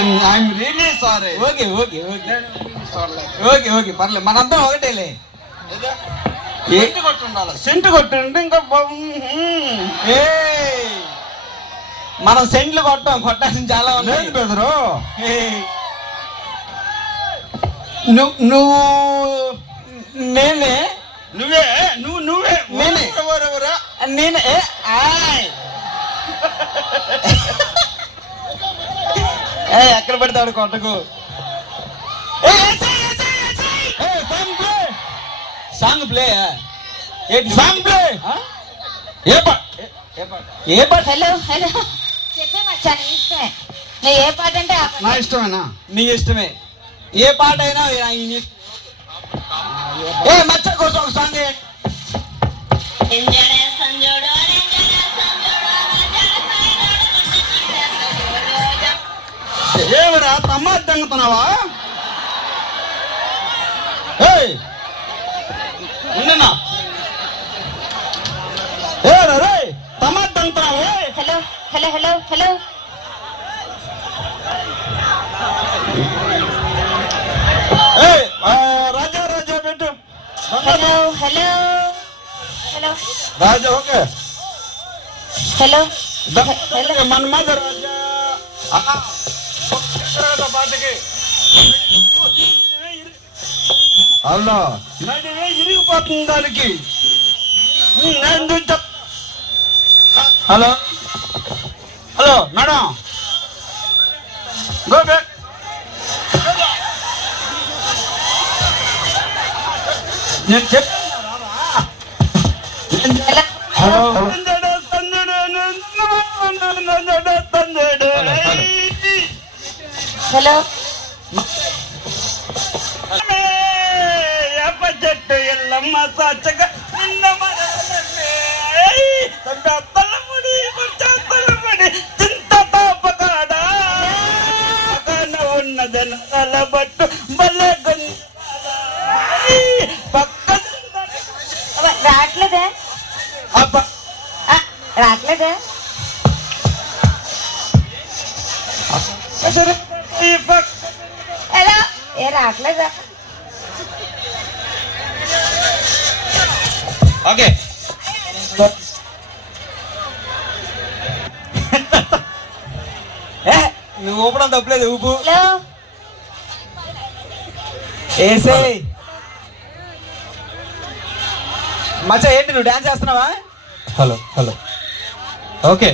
I'm really sorry. Okay okay okay okay okay పర్లేదు, మనందరం ఒకటేలే. Scent కొట్టు ఉండాలి, సెంటు కొట్టుంటే ఇంకా మనం సెంట్లు కొట్టాల్సిన చాలా ఉన్నాయి బెదరు. నువ్వు నేనే నువ్వే నువ్వు నువ్వే నేనే ఎవరెవరా నేనే ఎక్కడ పెడతాడు కొట్టకు. Song play song play. ఏ పాట ఏ పాట? హలో హలో చెప్పే మచ్చా నీ ఇష్టమే, నువ్వు ఏ పాట అంటే ఆ పాట. నా ఇష్టమేనా? నీ ఇష్టమే, ఏ పాట అయినా. ఏ మచ్చ కోసం ఒక సాంగ్ ఏమరా తమ్మా తంగుతున్నావా? ఉండనా రే తమ్మా తంగుతున్నావా? హలో హలో హలో హలో రాజా రాజా పెట్టు. హలో హలో హలో రాజా ఓకే. హలో మన మీద రాజా పాటకి అలా ఇరిగిపోతుంది దానికి. Hello hello madam go back. నేను హలో హలో చెట్టు ఎల్లమ్మ సాచగా నిన్న తలముడి చింత తాపకాడా ఉన్నదన తలబట్టు బల్లె రావట్లేదే రావట్లేదే. హలో ఏ రావట్లేదా? ఓకే నువ్వు ఊపడం తప్పలేదు, ఊపు. హలో ఏసే మచ్చా ఏంటి నువ్వు డాన్స్ చేస్తున్నావా? Hello hello okay